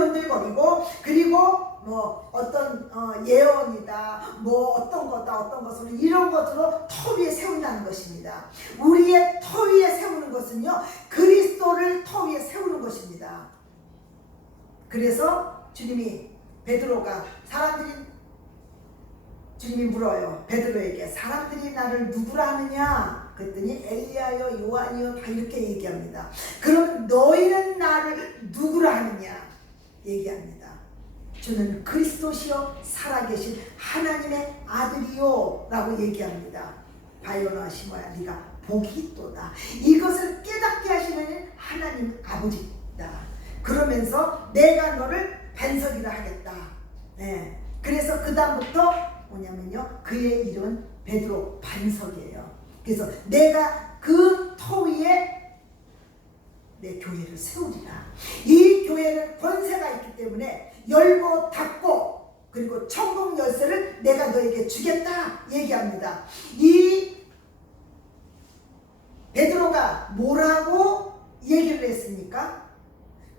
흔들흔들거리고, 그리고 뭐 어떤 예언이다, 뭐 어떤 거다, 어떤 것으로, 이런 것으로 터 위에 세운다는 것입니다. 우리의 터 위에 세우는 것은요, 그리스도를 터 위에 세우는 것입니다. 그래서 베드로가 주님이 물어요. 베드로에게 사람들이 나를 누구라 하느냐? 그랬더니 엘리야요, 요한이요, 다 이렇게 얘기합니다. 그럼 너희는 나를 누구라 하느냐? 얘기합니다. 주는 그리스도시요 살아계신 하나님의 아들이요 라고 얘기합니다. 바요나 시모야, 네가 복이 있도다. 이것을 깨닫게 하시는 하나님 아버지다. 그러면서 내가 너를 반석이라 하겠다. 네. 그래서 그 다음부터 뭐냐면요, 그의 이름은 베드로 반석이에요. 그래서 내가 그 터 위에 내 교회를 세우리라. 이 교회는 권세가 있기 때문에 열고 닫고, 그리고 천국 열쇠를 내가 너에게 주겠다 얘기합니다. 이 베드로가 뭐라고 얘기를 했습니까?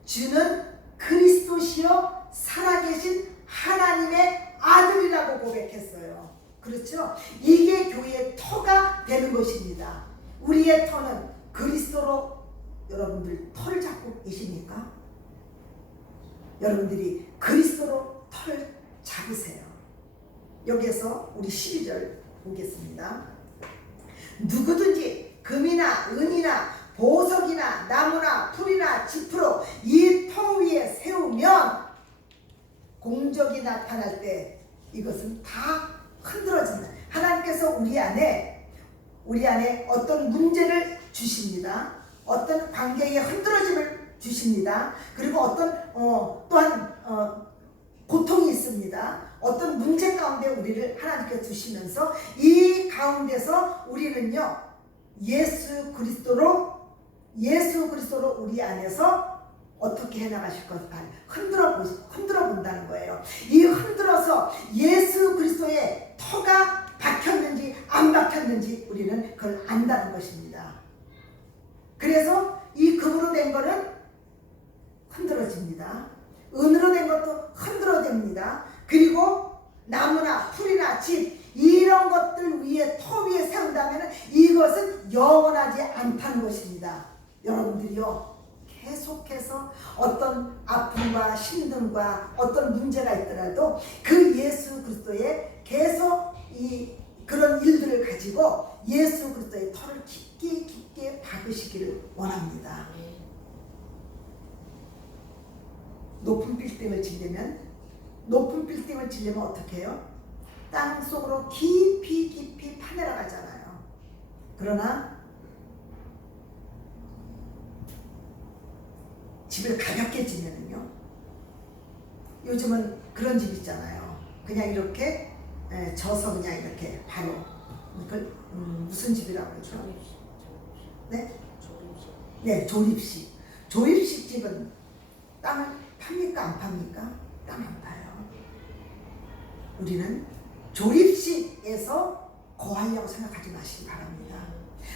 주는 그리스도시요 살아계신 하나님의 아들이라고 고백했어요. 그렇죠? 이게 교회의 터가 되는 것입니다. 우리의 터는 그리스도로, 여러분들 터를 잡고 계십니까? 여러분들이 그리스도로 터를 잡으세요. 여기에서 우리 12절 보겠습니다. 누구든지 금이나 은이나 보석이나 나무나 풀이나 짚으로 이 터 위에 세우면 공적이 나타날 때 이것은 다 흔들어진다. 하나님께서 우리 안에 어떤 문제를 주십니다. 어떤 관계의 흔들어짐을 주십니다. 그리고 어떤 또한 고통이 있습니다. 어떤 문제 가운데 우리를 하나님께 주시면서 이 가운데서 우리는요, 예수 그리스도로 우리 안에서 어떻게 해나가실 것을 흔들어 본다는 거예요. 이 흔들어서 예수 그리스도의 터가 박혔는지 안 박혔는지 우리는 그걸 안다는 것입니다. 그래서 이 금으로 된 거는 흔들어집니다. 은으로 된 것도 흔들어집니다. 그리고 나무나 풀이나 집, 이런 것들 위에 터 위에 세운다면 이것은 영원하지 않다는 것입니다. 여러분들이요, 계속해서 어떤 아픔과 힘듦과 어떤 문제가 있더라도 그 예수 그리스도의 계속 그런 일들을 가지고 예수 그리스도의 터를 깊게 박으시기를 원합니다. 높은 빌딩을 지려면 어떻게 해요? 땅 속으로 깊이 파내려가잖아요. 그러나 집을 가볍게 지면은요, 요즘은 그런 집 있잖아요. 그냥 이렇게 져서 그냥 이렇게 바로, 그걸 무슨 집이라고 그러죠? 네? 네, 조립식. 조립식 집은 땅을 팝니까 안 팝니까? 땅 안 파요. 우리는 조립식에서 거하려고 생각하지 마시기 바랍니다.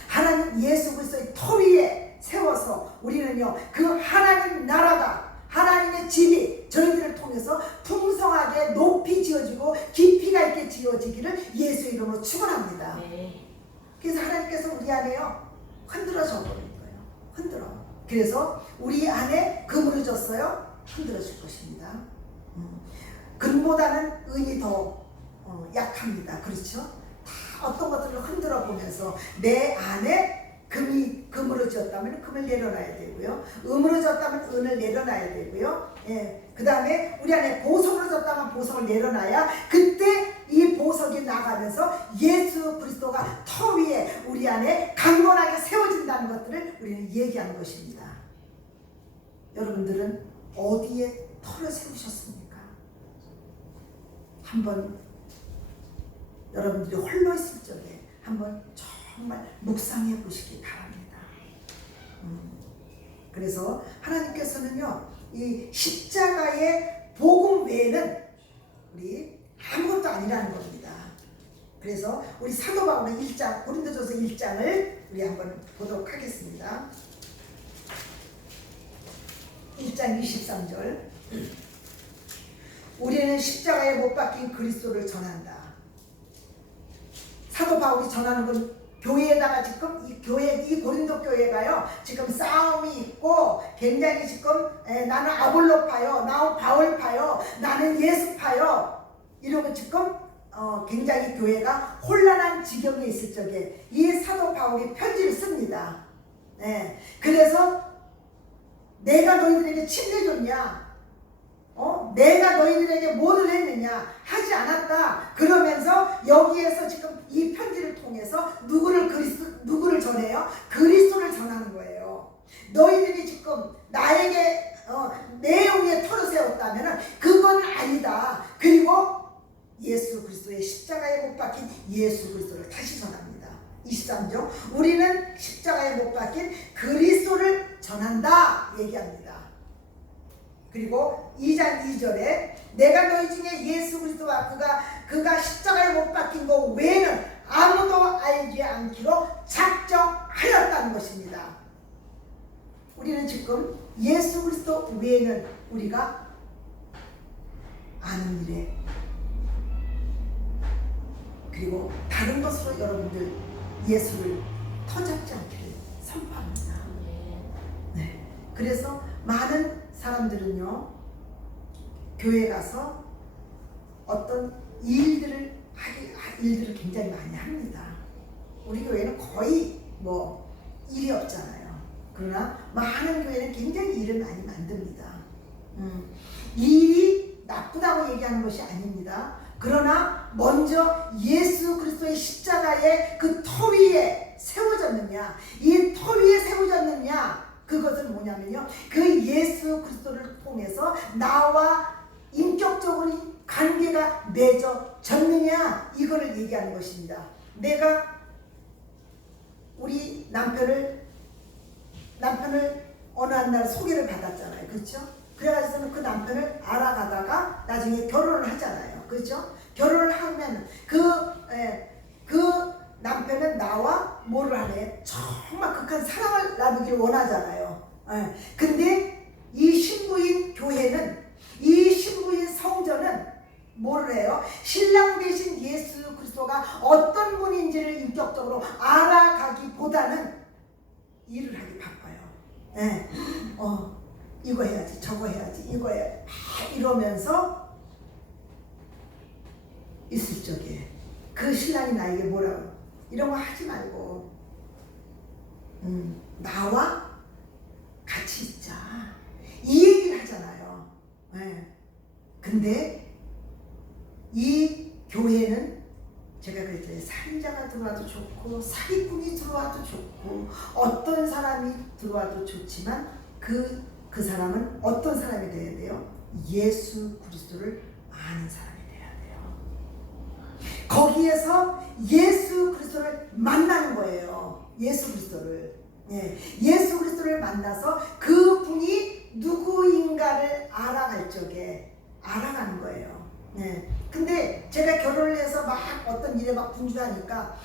하나님 예수 그리스도의 터 위에 세워서 우리는요, 그 하나님 나라가, 하나님의 집이 저희들을 통해서 풍성하게 높이 지어지고 깊이가 있게 지어지기를 예수 이름으로 축원합니다. 그래서 하나님께서 우리 안에요, 흔들어져 버린 거예요. 흔들어. 그래서 우리 안에 금으로 졌어요. 흔들어질 것입니다. 금보다는 은이 더 약합니다. 그렇죠? 다 어떤 것들을 흔들어 보면서 내 안에 금으로 지었다면 금을 내려놔야 되고요. 음으로 지었다면 은을 내려놔야 되고요. 그 다음에 우리 안에 보석으로 지었다면 보석을 내려놔야 그때 이 보석이 나가면서 예수 그리스도가 터 위에 우리 안에 강건하게 세워진다는 것들을 우리는 얘기하는 것입니다. 여러분들은 어디에 터를 세우셨습니까? 한번 여러분들이 홀로 있을 적에 한번 정말 묵상해 보시기 바랍니다. 그래서 하나님께서는요, 이 십자가의 복음 외에는 우리 아무것도 아니라는 겁니다. 그래서 우리 사도 바울의 1장, 고린도전서 1장을 우리 한번 보도록 하겠습니다. 1장 23절. 우리는 십자가에 못 박힌 그리스도를 전한다. 사도 바울이 전하는 건 교회에다가 지금 이 고린도 교회가요 지금 싸움이 있고 굉장히 지금 나는 아볼로파요, 나는 바울파요, 나는 예수파요 이러고 지금 굉장히 교회가 혼란한 지경에 있을 적에 이 사도 바울이 편지를 씁니다. 그래서 내가 너희들에게 침례줬냐? 내가 너희들에게 뭐를 했느냐? 하지 않았다. 그러면서 여기에서 지금 이 편지를 통해서 누구를 전해요? 그리스도를 전하는 거예요. 너희들이 지금 나에게 내 위에 털을 세웠다면 그건 아니다. 그리고 예수 그리스도의 십자가에 못 박힌 예수 그리스도를 다시 전합니다. 23절. 우리는 십자가에 못 박힌 그리스도를 전한다 얘기합니다. 그리고 2장 2절에 내가 너희 중에 예수 그리스도와 그가 십자가에 못 박힌 것 외에는 아무도 알지 않기로 작정하였다는 것입니다. 우리는 지금 예수 그리스도 외에는 우리가 아는 일에 그리고 다른 것으로 여러분들 예수를 터잡지 않기를 선포합니다. 네. 그래서 많은 사람들은요 교회 가서 어떤 일들을 굉장히 많이 합니다. 우리 교회는 거의 일이 없잖아요. 그러나 많은 교회는 굉장히 일을 많이 만듭니다. 일이 나쁘다고 얘기하는 것이 아닙니다. 그러나 먼저 예수 그리스도의 십자가의 그 터 위에 세워졌느냐, 이 터 위에 세워졌느냐, 그것은 뭐냐면요, 그 예수 그리스도를 통해서 나와 인격적으로 관계가 맺어졌느냐, 이거를 얘기하는 것입니다. 내가 우리 남편을 어느 한 날 소개를 받았잖아요. 그렇죠? 그래가지고는 그 남편을 알아가다가 나중에 결혼을 하잖아요. 그렇죠? 결혼을 하면 그 남편은 나와 뭐를 하네? 정말 극한 사랑을 나누기를 원하잖아요. 근데 이 신부인 교회는, 이 신부인 성전은 뭐를 해요? 신랑 되신 예수 그리스도가 어떤 분인지를 인격적으로 알아가기보다는 일을 하기 바빠요. 이거 해야지, 저거 해야지, 이거 해야지, 이러면서 있을 적에 그 신랑이 나에게 뭐라고, 이런 거 하지 말고 나와 같이 있자, 이 얘기를 하잖아요. 근데 이 교회는 제가 그랬잖아요. 살인자가 들어와도 좋고 사기꾼이 들어와도 좋고 어떤 사람이 들어와도 좋지만 그 사람은 어떤 사람이 돼야 돼요? 예수 그리스도를 아는 사람이 돼야 돼요. 거기에서 예수 그리스도를 만나는 거예요. 예수 그리스도를. 예수 그리스도를 만나서 그분이 누구인가를 알아갈 적에 알아가는 거예요. 근데 제가 결혼을 해서 막 어떤 일에 막 분주하니까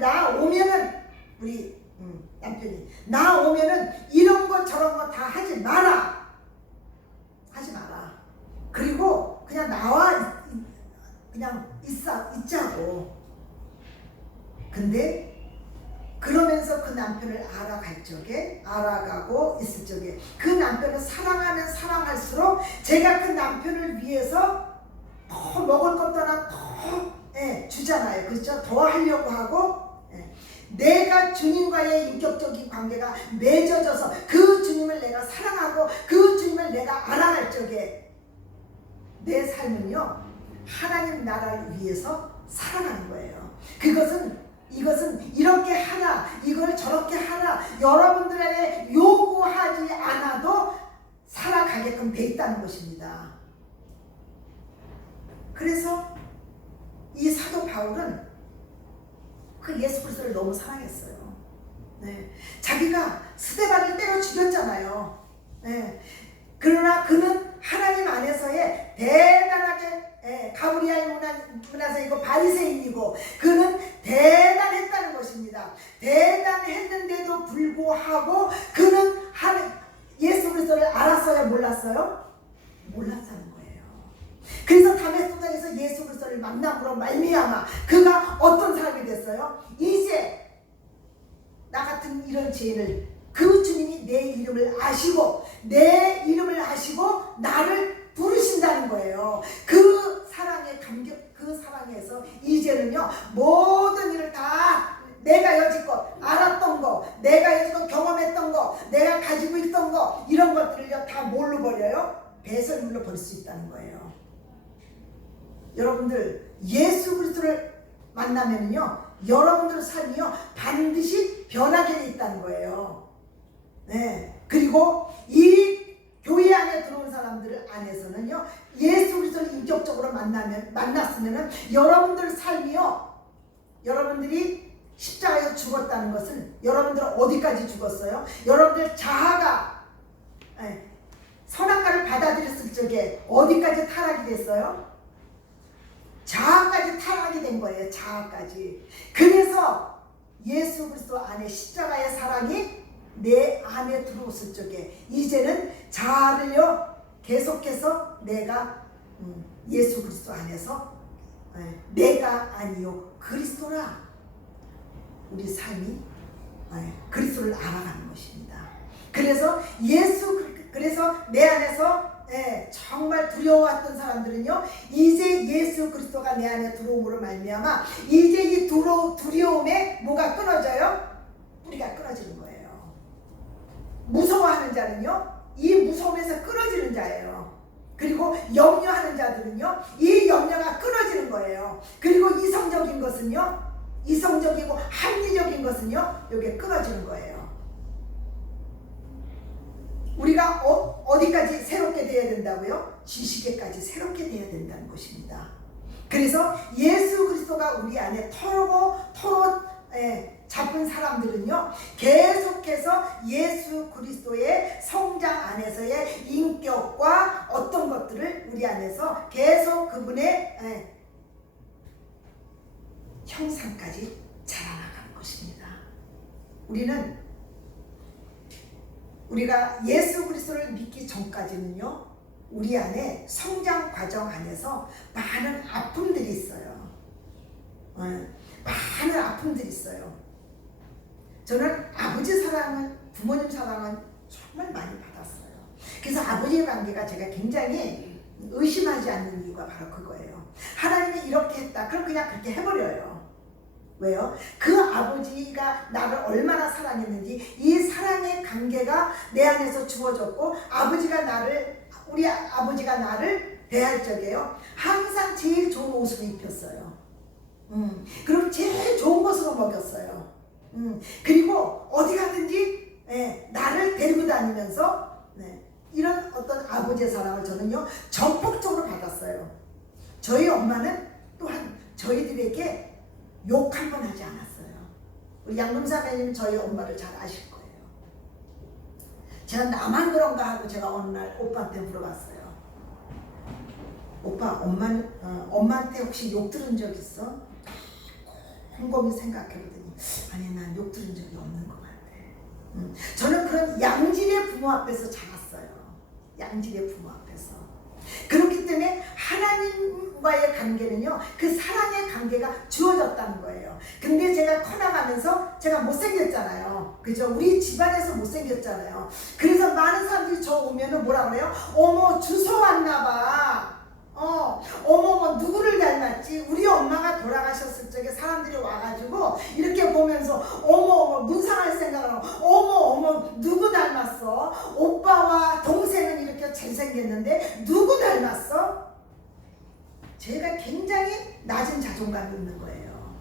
나 오면은 우리 남편이 나 오면은 이런 거 저런 거 다 하지 마라. 그리고 그냥 나와 그냥 있자고. 근데 그러면서 그 남편을 알아가고 있을 적에 그 남편을 사랑하면 사랑할수록 제가 그 남편을 위해서 더 먹을 것도 하나 더 주잖아요. 그렇죠? 더 하려고 하고, 내가 주님과의 인격적인 관계가 맺어져서 그 주님을 내가 사랑하고 그 주님을 내가 알아갈 적에 내 삶은요 하나님 나라를 위해서 살아가는 거예요. 이것은 이렇게 하라, 이걸 저렇게 하라, 여러분들에게 요구하지 않아도 살아가게끔 돼 있다는 것입니다. 그래서 이 사도 바울은 그 예수 그리스도를 너무 사랑했어요. 자기가 스데반을 때려 죽였잖아요. 그러나 그는 하나님 안에서의 대단하게 가브리엘 문화세이고 바리새인이고 그는 대단했다는 것입니다. 대단했는데도 불구하고 그는 예수 그리스도를 알았어요, 안에서 예수 그리스도를 만남으로 말미암아 그가 어떤 사람이 됐어요? 이제 나 같은 이런 죄인을 그 주님이 내 이름을 아시고 내 이름을 아시고 나를 부르신다는 거예요. 그 사랑의 감격, 그 사랑에서 이제는요 모든 일을 다 내가 여지껏 알았던 거, 내가 여지껏 경험했던 거, 내가 가지고 있던 거 이런 것들을요 다 뭘로 버려요? 배설물로 버릴 수 있다는 거예요. 여러분들 예수 그리스도를 만나면요 여러분들의 삶이요 반드시 변하게 돼 있다는 거예요. 네. 그리고 이 교회 안에 들어온 사람들 안에서는요 예수 그리스도를 인격적으로 만났으면은 여러분들 삶이요 여러분들이 십자가에서 죽었다는 것은 여러분들은 어디까지 죽었어요? 여러분들 자아가 선악과를 받아들였을 적에 어디까지 타락이 됐어요? 자아까지 타락이 된 거예요. 자아까지. 그래서 예수 그리스도 안에 십자가의 사랑이 내 안에 들어왔을 적에 이제는 자아를요 계속해서 내가 예수 그리스도 안에서 내가 아니요 그리스도라 우리 삶이 그리스도를 알아가는 것입니다. 그래서 그래서 내 안에서 정말 두려워했던 사람들은요 이제 예수 그리스도가 내 안에 들어옴으로 말미암아 이제 이 두려움에 뭐가 끊어져요? 뿌리가 끊어지는 거예요. 무서워하는 자는요 이 무서움에서 끊어지는 자예요. 그리고 염려하는 자들은요 이 염려가 끊어지는 거예요. 그리고 이성적인 것은요 이성적이고 합리적인 것은요 이게 끊어지는 거예요. 우리가 어디까지 새롭게 되어야 된다고요? 지식에까지 새롭게 되어야 된다는 것입니다. 그래서 예수 그리스도가 우리 안에 토로 잡은 사람들은요 계속해서 예수 그리스도의 성장 안에서의 인격과 어떤 것들을 우리 안에서 계속 그분의 형상까지 자라나가는 것입니다. 우리가 예수 그리스도를 믿기 전까지는요 우리 안에 성장 과정 안에서 많은 아픔들이 있어요. 많은 아픔들이 있어요. 저는 아버지 사랑은 부모님 사랑은 정말 많이 받았어요. 그래서 아버지의 관계가 제가 굉장히 의심하지 않는 이유가 바로 그거예요. 하나님이 이렇게 했다. 그럼 그냥 그렇게 해버려요. 왜요? 그 아버지가 나를 얼마나 사랑했는지 이 사랑의 관계가 내 안에서 주어졌고 우리 아버지가 나를 대할 적에요 항상 제일 좋은 옷을 입혔어요. 그리고 제일 좋은 것으로 먹였어요. 그리고 어디 가든지 나를 데리고 다니면서 이런 어떤 아버지의 사랑을 저는요 전폭적으로 받았어요. 저희 엄마는 또한 저희들에게 욕 한 번 하지 않았어요. 우리 양금사매님 저희 엄마를 잘 아실 거예요. 제가 나만 그런가 하고 제가 어느 날 오빠한테 물어봤어요. 오빠 엄마한테 혹시 욕 들은 적 있어? 곰곰이 생각해보더니 아니 난 욕 들은 적이 없는 것 같아. 저는 그런 양질의 부모 앞에서 자랐어요. 양질의 부모 앞에서. 그렇기 때문에 하나님과의 관계는요 그 사랑의 관계가 주어졌다는 거예요. 근데 제가 커나가면서 제가 못생겼잖아요. 그죠? 우리 집안에서 못생겼잖아요. 그래서 많은 사람들이 저 오면은 뭐라 그래요? 어머 주워 왔나봐. 어머 누구를 닮았지? 우리 엄마가 돌아가셨을 적에 사람들이 와가지고 이렇게 보면서 어머 문상할 생각을 하고 어머 누구 닮았어? 오빠와 동생은 이렇게 잘생겼는데 누구 닮았어? 제가 굉장히 낮은 자존감이 있는 거예요.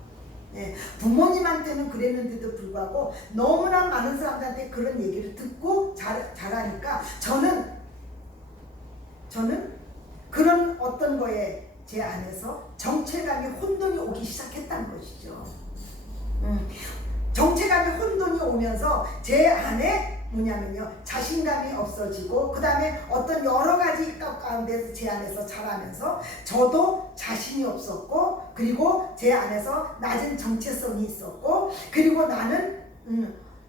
부모님한테는 그랬는데도 불구하고 너무나 많은 사람들한테 그런 얘기를 듣고 자라니까 저는 그런 어떤 거에 제 안에서 정체감이 혼돈이 오기 시작했다는 것이죠. 정체감이 혼돈이 오면서 제 안에 뭐냐면요 자신감이 없어지고 그 다음에 어떤 여러 가지 가운데서 제 안에서 자라면서 저도 자신이 없었고 그리고 제 안에서 낮은 정체성이 있었고 그리고 나는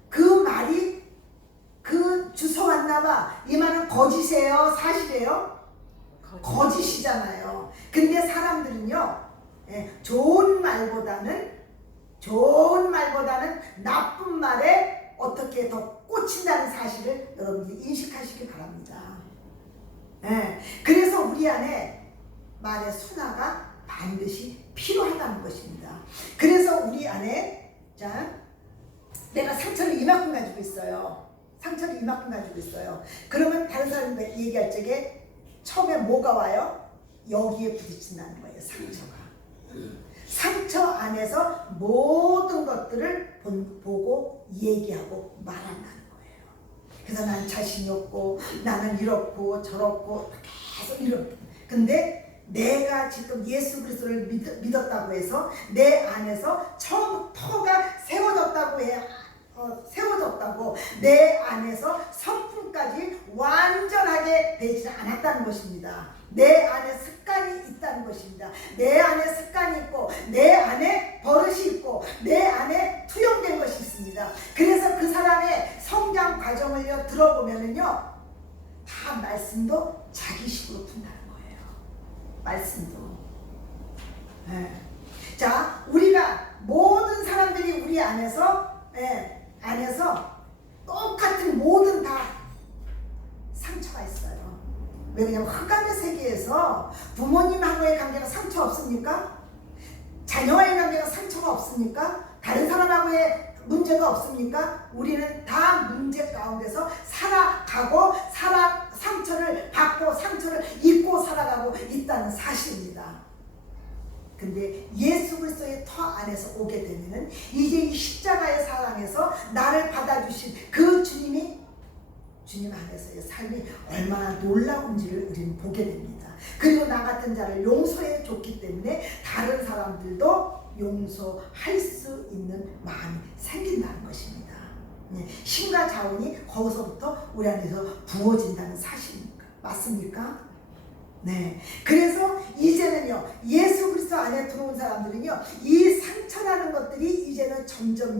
그 말이 그 주워 왔나봐 이 말은 거짓이에요? 사실이에요? 거짓이잖아요. 근데 사람들은요, 좋은 말보다는 나쁜 말에 어떻게 더 꽂힌다는 사실을 여러분들이 인식하시기 바랍니다. 그래서 우리 안에 말의 순화가 반드시 필요하다는 것입니다. 그래서 우리 안에, 자, 내가 상처를 이만큼 가지고 있어요. 그러면 다른 사람이 얘기할 적에 처음에 뭐가 와요? 여기에 부딪힌다는 거예요. 상처 안에서 모든 것들을 보고 얘기하고 말한다는 거예요. 그래서 난 자신이 없고 나는 이렇고 저렇고 계속 이렇게. 근데 내가 지금 예수 그리스도를 믿었다고 해서 내 안에서 처음 터가 세워졌다고 내 안에서 성품까지 완전하게 되지 않았다는 것입니다. 내 안에 습관이 있다는 것입니다. 내 안에 습관이 있고 내 안에 버릇이 있고 내 안에 투영된 것이 있습니다. 그래서 그 사람의 성장 과정을 들어보면은요, 다 말씀도 자기식으로 푼다는 거예요. 말씀도. 자, 우리가 모든 사람들이 우리 안에서 똑같은 모든 다 상처가 있어요. 왜 그러냐면 흑암의 세계에서 부모님하고의 관계가 상처 없습니까? 자녀와의 관계가 상처가 없습니까? 다른 사람하고의 문제가 없습니까? 우리는 다 문제 가운데서 살아가고 상처를 받고 상처를 잊고 살아가고 있다는 사실입니다. 근데 예수 그리스도의 터 안에서 오게 되면은 이제 이 십자가의 사랑에서 나를 받아주신 그 주님 안에서의 삶이 얼마나 놀라운지를 우리는 보게 됩니다. 그리고 나 같은 자를 용서해 줬기 때문에 다른 사람들도 용서할 수 있는 마음이 생긴다는 것입니다. 신과 자원이 거기서부터 우리 안에서 부어진다는 사실입니까? 맞습니까? 네. 그래서 이제는요, 예수 그리스도 안에 들어온 사람들은요, 이 상처라는 것들이 이제는 점점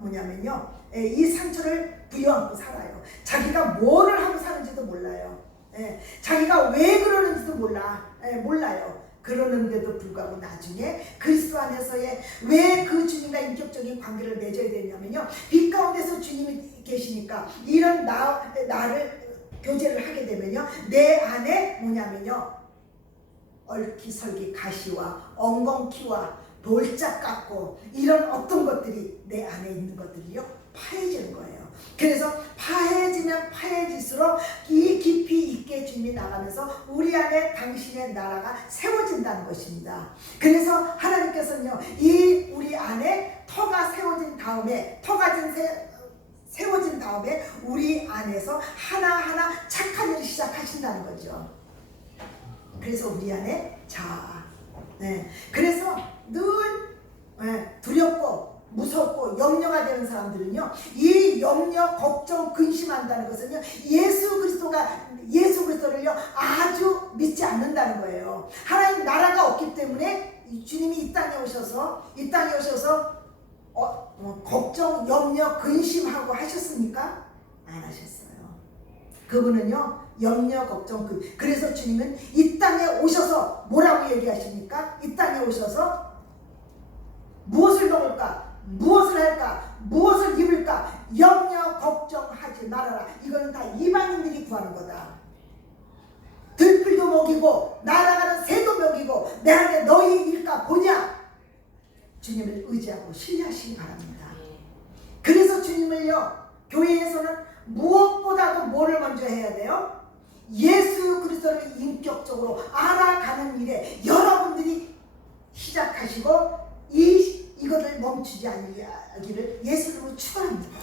뭐냐면요, 이 상처를 부여안고 살아요. 자기가 뭐를 하고 사는지도 몰라요. 자기가 왜 그러는지도 몰라요. 그러는데도 불구하고 나중에 그리스도 안에서의 왜 그 주님과 인격적인 관계를 맺어야 되냐면요, 빛 가운데서 주님이 계시니까 이런 나를 교제를 하게 되면요, 내 안에 뭐냐면요, 얼기설기 가시와 엉겅퀴와 돌짝 같고 이런 어떤 것들이 내 안에 있는 것들이요, 파해지는 거예요. 그래서 파해지면 파해질수록 이 깊이 있게 주님이 나가면서 우리 안에 당신의 나라가 세워진다는 것입니다. 그래서 하나님께서는요, 이 우리 안에 터가 세워진 다음에 우리 안에서 하나하나 착한 일을 시작하신다는 거죠. 그래서 우리 안에 그래서 늘 두렵고 무섭고 염려가 되는 사람들은요, 이 염려, 걱정, 근심한다는 것은요, 예수 그리스도를요 아주 믿지 않는다는 거예요. 하나님 나라가 없기 때문에 주님이 이 땅에 오셔서 걱정, 염려, 근심하고 하셨습니까? 안 하셨어요. 그분은요, 염려, 걱정, 그래서 주님은 이 땅에 오셔서 뭐라고 얘기하십니까? 이 땅에 오셔서 무엇을 먹을까? 무엇을 할까? 무엇을 입을까? 염려, 걱정하지 말아라. 이거는 다 이방인들이 구하는 거다. 들풀도 먹이고 날아가는 새도 먹이고 내한테 너희 일까 보냐? 주님을 의지하고 신뢰하시기 바랍니다. 그래서 주님을요, 교회에서는 무엇보다도 뭐를 먼저 해야 돼요? 예수 그리스도를 인격적으로 알아가는 일에 여러분들이 시작하시고 이것을 멈추지 않기를 예수님으로 축원합니다.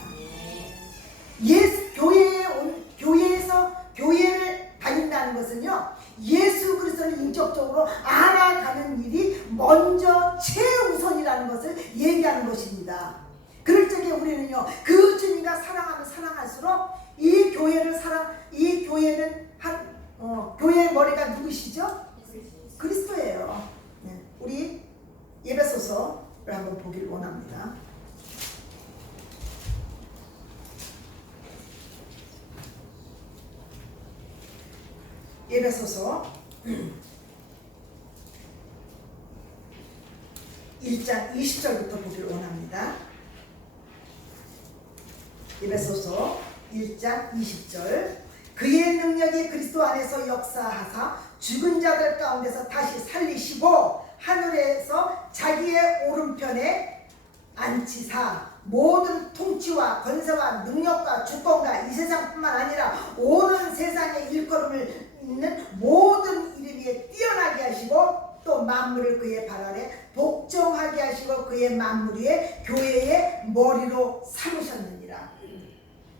교회에서 교회를 다닌다는 것은요, 예수 그리스도를 인격적으로 알아가는 일이 먼저 최우선이라는 것을 얘기하는 것입니다. 그럴 적에 우리는요, 그 주님과 사랑하면 사랑할수록 이 교회는 교회의 머리가 누구시죠? 그리스도예요. 우리 에베소서를 한번 보기를 원합니다. 에베소서 1장 20절부터 보기를 원합니다. 에베소서 1장 20절. 그의 능력이 그리스도 안에서 역사하사 죽은 자들 가운데서 다시 살리시고 하늘에서 자기의 오른편에 앉히사 모든 통치와 권세와 능력과 주권과 이 세상뿐만 아니라 오는 세상의 일컬음을 있는 모든 이름 위에 뛰어나게 하시고 또 만물을 그의 발 아래 복종하게 하시고 그의 만물 위에 교회의 머리로 삼으셨느니라.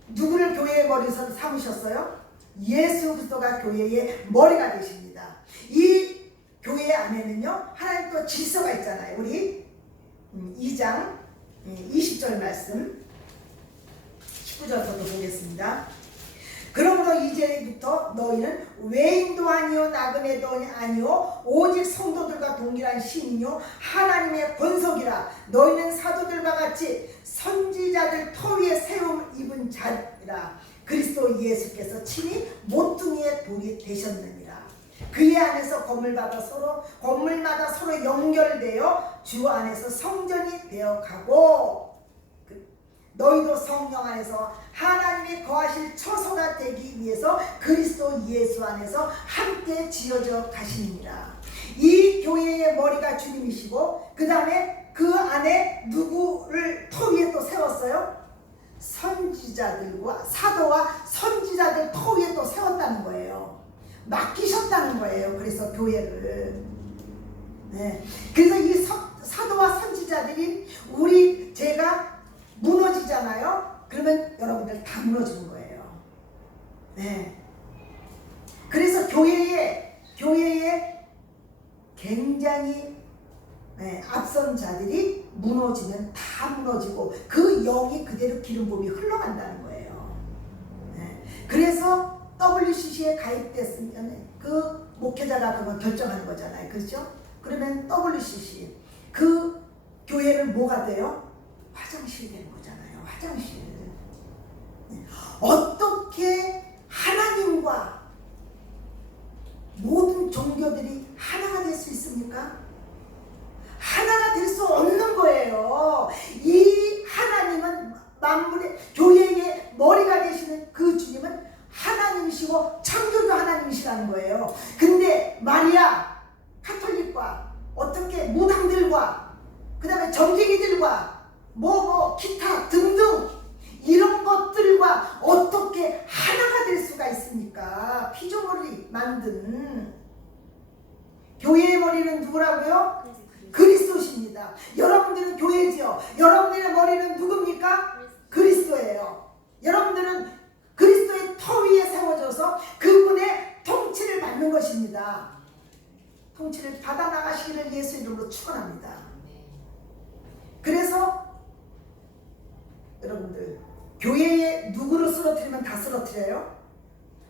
누구를 교회의 머리로 삼으셨어요? 예수 그리스도가 교회의 머리가 되십니다. 이 교회 안에는요 하나님 또 질서가 있잖아요. 우리 2장 20절 말씀 19절부터 보겠습니다. 그러므로 이제부터 너희는 외인도 아니요 나그네도 아니요 오직 성도들과 동일한 신이요 하나님의 권속이라. 너희는 사도들과 같이 선지자들 터 위에 세움 입은 자라. 그리스도 예수께서 친히 모퉁이의 돌이 되셨느니라. 그의 안에서 건물마다 서로 연결되어 주 안에서 성전이 되어가고 너희도 성령 안에서 하나님이 거하실 처소가 되기 위해서 그리스도 예수 안에서 함께 지어져 가시니라. 이 교회의 머리가 주님이시고 그 다음에 그 안에 누구를 터 위에 또 세웠어요? 선지자들과 사도와 선지자들 터 위에 또 세웠다는 거예요. 맡기셨다는 거예요. 그래서 교회를. 네. 그래서 이 사도와 선지자들이 제가 무너지잖아요. 그러면 여러분들 다 무너지는 거예요. 네. 그래서 교회에 굉장히 앞선 자들이 무너지면 다 무너지고 그 영이 그대로 기름 부음이 흘러간다는 거예요. 네. 그래서 WCC에 가입됐으면 그 목회자가 그걸 결정하는 거잖아요. 그렇죠? 그러면 WCC 그 교회는 뭐가 돼요? 화장실이 되는 거잖아요. 화장실. 네. 어떻게 하나님과 모든 종교들이 하나가 될 수 있습니까? 하나가 될 수 없는 거예요. 이 하나님은 만물의 교회의 머리가 되시는 그 주님은 하나님이시고 창조주 하나님이시라는 거예요. 근데 마리아 카톨릭과 어떻게 무당들과 그 다음에 점쟁이들과 기타 등등 이런 것들과 어떻게 하나가 될 수가 있습니까? 피조물이 만든 교회의 머리는 누구라고요? 그리스도십니다. 여러분들은 교회지요. 여러분들의 머리는 누굽니까? 그리스도예요. 여러분들은 그리스도의 터 위에 세워져서 그분의 통치를 받는 것입니다. 통치를 받아 나가시기를 예수 이름으로 축원합니다. 그래서 여러분들 교회에 누구를 쓰러뜨리면 다 쓰러뜨려요?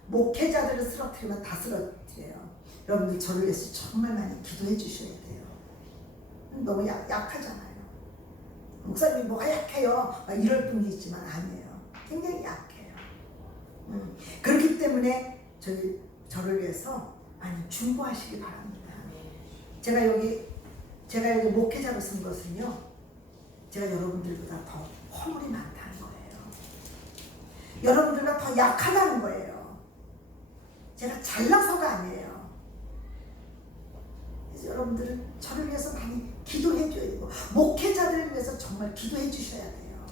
목회자들을 쓰러뜨리면 다 쓰러뜨려요. 여러분들 저를 위해서 정말 많이 기도해 주셔야 돼요. 너무 약하잖아요. 목사님이 뭐가 약해요? 막 이럴 분도 있지만 아니에요. 굉장히 약해요. 그렇기 때문에 저를 위해서 많이 중보하시기 바랍니다. 제가 여기 목회자로 쓴 것은요, 제가 여러분들보다 더 허물이 많다는 거예요. 여러분들보다 더 약하다는 거예요. 제가 잘나서가 아니에요. 그래서 여러분들은 저를 위해서 많이 기도해 줘야 되고 목회자들을 위해서 정말 기도해 주셔야 돼요.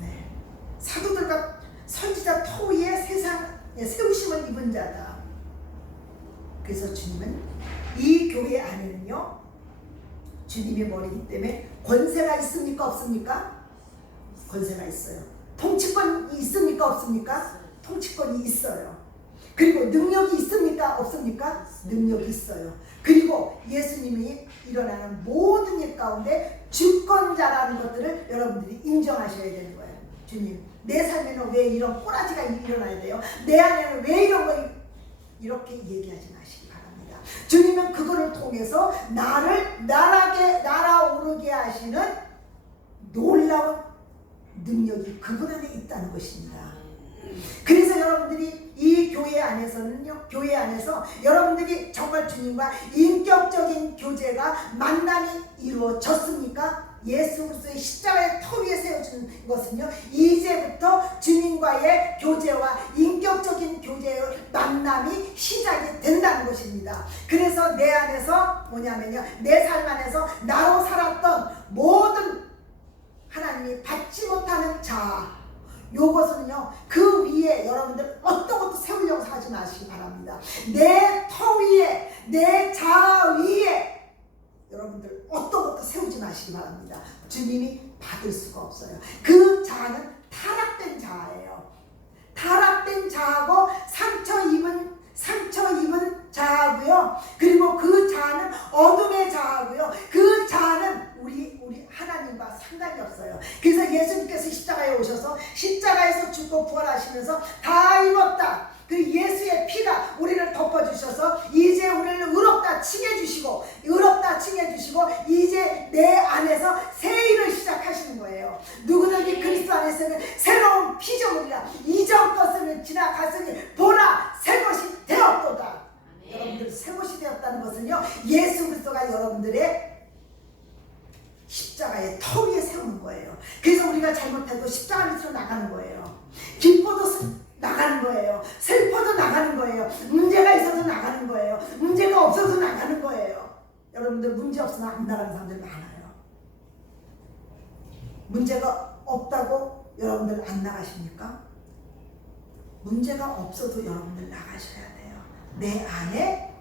네. 사도들과 선지자 터 위에 세상에 세우심을 입은 자다. 그래서 주님은 이 교회 안에는요, 주님의 머리이기 때문에 권세가 있습니까? 없습니까? 권세가 있어요. 통치권이 있습니까? 없습니까? 통치권이 있어요. 그리고 능력이 있습니까? 없습니까? 능력이 있어요. 그리고 예수님이 일어나는 모든 일 가운데 주권자라는 것들을 여러분들이 인정하셔야 되는 거예요. 주님, 내 삶에는 왜 이런 꼬라지가 일어나야 돼요? 내 안에는 왜 이런 거 이렇게 얘기하지 마시기 바랍니다. 주님은 그거를 통해서 나를 날아오르게 하시는 놀라운 능력이 그분 안에 있다는 것입니다. 그래서 여러분들이 이 교회 안에서는요, 교회 안에서 여러분들이 정말 주님과 인격적인 교제가 만남이 이루어졌습니까? 예수 그리스도의 십자가의 터 위에 세워진 것은요, 이제부터 주님과의 교제와 인격적인 교제의 만남이 시작이 된다는 것입니다. 그래서 내 안에서 뭐냐면요, 내 삶 안에서 나로 살았던 모든 하나님이 받지 못하는 자아, 요것은요, 그 위에 여러분들 어떤 것도 세우려고 하지 마시기 바랍니다. 내 터 위에, 내 자아 위에 여러분들 어떤 것도 세우지 마시기 바랍니다. 주님이 받을 수가 없어요. 그 자아는 타락된 자아예요. 타락된 자아고 상처 입은 자아고요. 그리고 그 자아는 어둠의 자아고요. 그 자아는 우리 하나님과 상관이 없어요. 그래서 예수님께서 십자가에 오셔서 십자가에서 죽고 부활하시면서 다 이뤘다. 그 예수의 피가 우리를 덮어주셔서 이제 우리를 의롭다 칭해주시고 이제 내 안에서 새 일을 시작하시는 거예요. 누구든지 그리스도 안에서는 새로운 피조물이라. 이전 것은 지나갔으니 보라 새 것이 되었도다. 여러분들 새 것이 되었다는 것은요, 예수 그리스도가 여러분들의 십자가의 터 위에 세우는 거예요. 그래서 우리가 잘못해도 십자가 밑으로 나가는 거예요. 기뻐도 나가는 거예요. 슬퍼도 나가는 거예요. 문제가 있어도 나가는 거예요. 문제가 없어도 나가는 거예요. 여러분들 문제 없으면 안 나가는 사람들 많아요. 문제가 없다고 여러분들 안 나가십니까? 문제가 없어도 여러분들 나가셔야 돼요. 내 안에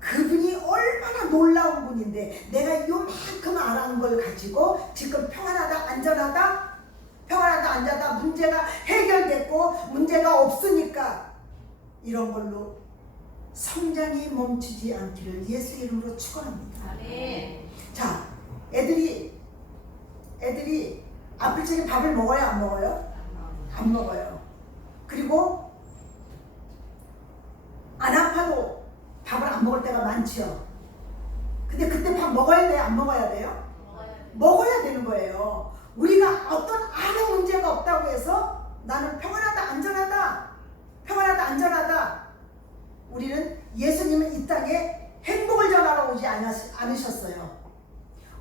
그분이 얼마나 놀라운 분인데 내가 요만큼 알아는 걸 가지고 지금 평안하다 안전하다 문제가 해결됐고 문제가 없으니까 이런 걸로 성장이 멈추지 않기를 예수 이름으로 축원합니다. 아멘. 자, 애들이 아플 적에 밥을 먹어요, 안 먹어요? 안 먹어요. 그리고 안 아파도 밥을 안 먹을 때가 많죠. 근데 그때 밥 먹어야 돼요, 안 먹어야 돼요? 먹어야 되는 거예요. 우리가 어떤 아무 문제가 없다고 해서 나는 평안하다 안전하다. 우리는 예수님은 이 땅에 행복을 전하러 오지 않으셨어요.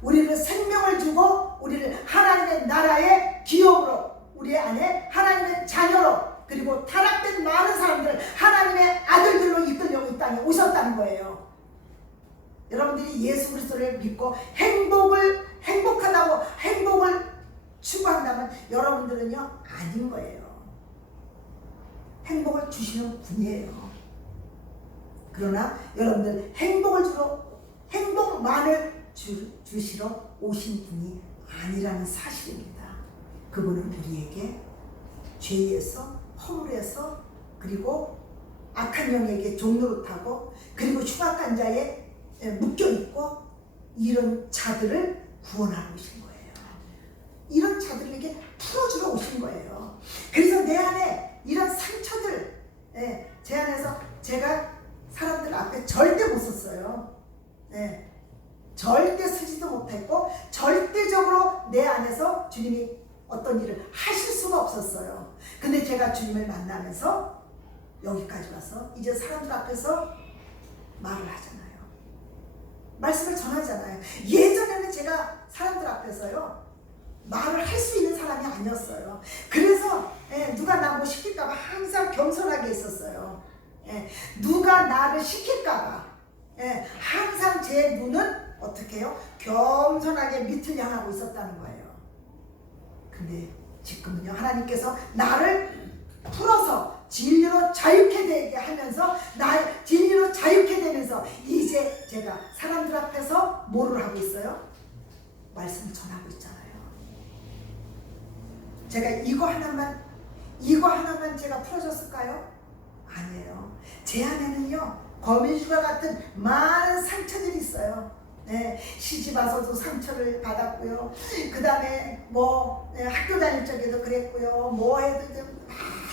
우리를 생명을 주고 우리를 하나님의 나라의 기업으로, 우리 안에 하나님의 자녀로, 그리고 타락된 많은 사람들 하나님의 아들들로 이끌려고 이 땅에 오셨다는 거예요. 여러분들이 예수 그리스도를 믿고 행복을 추구한다면 여러분들은요, 아닌 거예요. 행복을 주시는 분이에요. 그러나 여러분들 행복만을 주시러 오신 분이 아니라는 사실입니다. 그분은 우리에게 죄에서, 허물에서, 그리고 악한 영에게 종노릇하고, 그리고 흉악한 자에 묶여있고 이런 자들을 구원하고 오신 거예요. 이런 자들에게 풀어주러 오신 거예요. 그래서 내 안에 이런 상처들, 제 안에서 제가 사람들 앞에 절대 못 섰어요. 절대 서지도 못했고 절대적으로 내 안에서 주님이 어떤 일을 하실 수가 없었어요. 근데 제가 주님을 만나면서 여기까지 와서 이제 사람들 앞에서 말을 하잖아요. 말씀을 전하잖아요. 예전에는 제가 사람들 앞에서요, 말을 할 수 있는 사람이 아니었어요. 그래서 누가 나 뭐 시킬까봐 항상 겸손하게 있었어요. 누가 나를 시킬까봐 항상 제 눈은 어떻게 해요? 겸손하게 밑을 향하고 있었다는 거예요. 근데 지금은요, 하나님께서 나를 풀어서 진리로 자유케 되게 하면서, 진리로 자유케 되면서 이제 제가 사람들 앞에서 뭐를 하고 있어요? 말씀을 전하고 있잖아요. 제가 이거 하나만 제가 풀어줬을까요? 아니에요. 제 안에는요, 거미줄과 같은 많은 상처들이 있어요. 시집 와서도 상처를 받았고요. 그 다음에 학교 다닐 적에도 그랬고요. 해도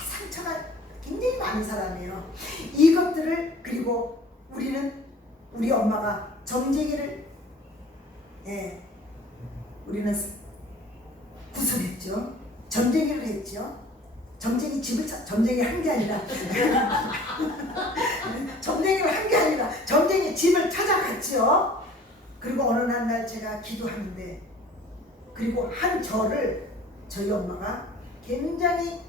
상처가 굉장히 많은 사람이에요. 이것들을, 그리고 우리 엄마가 정재기를 우리는 구술했죠. 전쟁기를 했죠. 점쟁이 점쟁이 한 게 아니라 점쟁이를 한 게 아니라 점쟁이 집을 찾아갔지요. 그리고 어느 날 제가 기도하는데, 그리고 한 절을 저희 엄마가 굉장히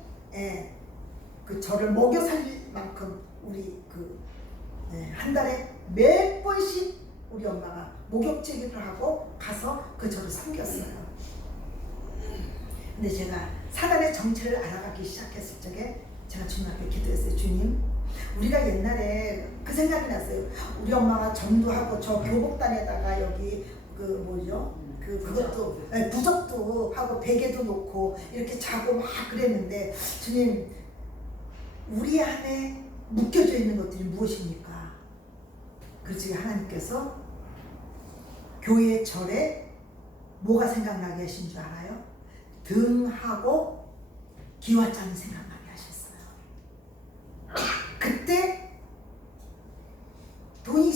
그 절을 먹여 살릴 만큼 우리 한 달에 몇 번씩 우리 엄마가 목욕제기를 하고 가서 그 절을 섬겼어요. 근데 제가 사단의 정체를 알아가기 시작했을 적에 제가 주님 앞에 기도했어요. 주님, 우리가 옛날에 그 생각이 났어요. 우리 엄마가 전도하고 저 교복단에다가 여기 그것도 부적도 하고 베개도 놓고 이렇게 자고 막 그랬는데, 주님, 우리 안에 묶여져 있는 것들이 무엇입니까? 그렇지, 하나님께서 교회 절에 뭐가 생각나게 하신 줄 알아요? 등하고 기와장이 생각나게 하셨어요. 그때 돈이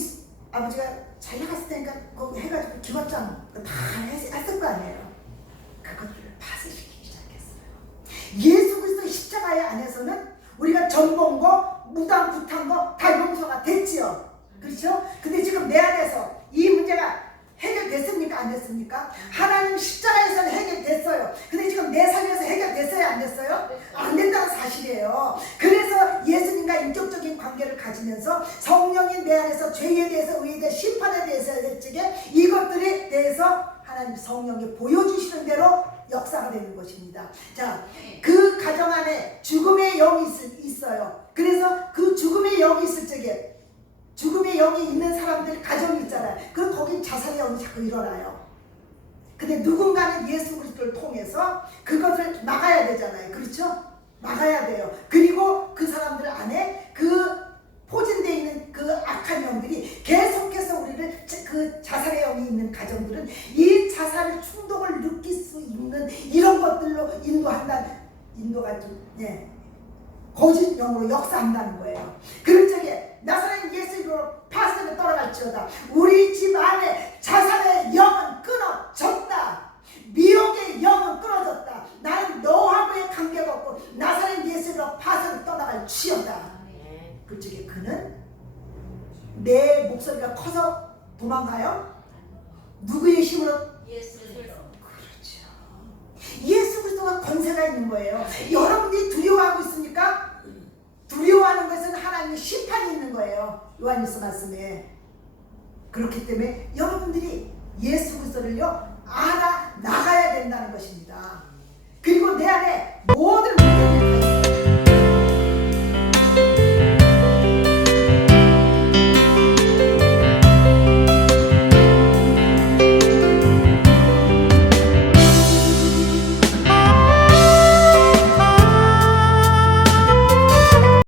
아버지가 잘 나갔을 테니까 거기 해가지고 기와장 다 했을 거 아니에요. 그것들을 파쇄시키기 시작했어요. 예수 그리스도 십자가의 안에서는 우리가 전본 거, 무당, 부탄 거 다 용서가 됐지요. 그렇죠? 근데 지금 내 안에서 이 문제가 해결됐습니까? 안 됐습니까? 하나님 십자가에서는 해결됐어요. 근데 지금 내 삶에서 해결됐어요? 안 됐어요? 안 된다는 사실이에요. 그래서 예수님과 인격적인 관계를 가지면서 성령이 내 안에서 죄에 대해서, 의에 대해서, 심판에 대해서 이것들에 대해서 하나님 성령이 보여주시는 대로 역사가 되는 것입니다. 자, 그 가정 안에 죽음의 영이 있어요. 그래서 그 죽음의 영이 있을 적에, 죽음의 영이 있는 사람들 가정이 있잖아요. 그럼 거기 자살의 영이 자꾸 일어나요. 근데 누군가는 예수 그리스도를 통해서 그것을 막아야 되잖아요. 그렇죠? 막아야 돼요. 그리고 그 사람들 안에 그 포진되어 있는 그 악한 영들이 계속해서 우리를, 그 자살의 영이 있는 가정들은 이 자살의 충동을 느낄 수 있는 이런 것들로 인도가 좀 거짓 영으로 역사한다는 거예요. 그럴 적에 나사렛 예수 이름으로 파수되게 떠나갈지어다. 우리 집 안에 자살의 영은 끊어졌다. 미혹의 영은 끊어졌다. 나는 너하고의 관계가 없고 나사렛 예수 이름으로 파수되게 떠나갈지어다. 그 적에 그는 내 목소리가 커서 도망가요? 누구의 힘으로? 예수 그리스도. 그렇죠. 예수 그리스도가 권세가 있는 거예요. 여러분들이 두려워하고 있습니까? 두려워하는 것은 하나님의 심판이 있는 거예요. 요한일서 말씀에. 그렇기 때문에 여러분들이 예수 그리스도를요 알아 나가야 된다는 것입니다. 그리고 내 안에 모든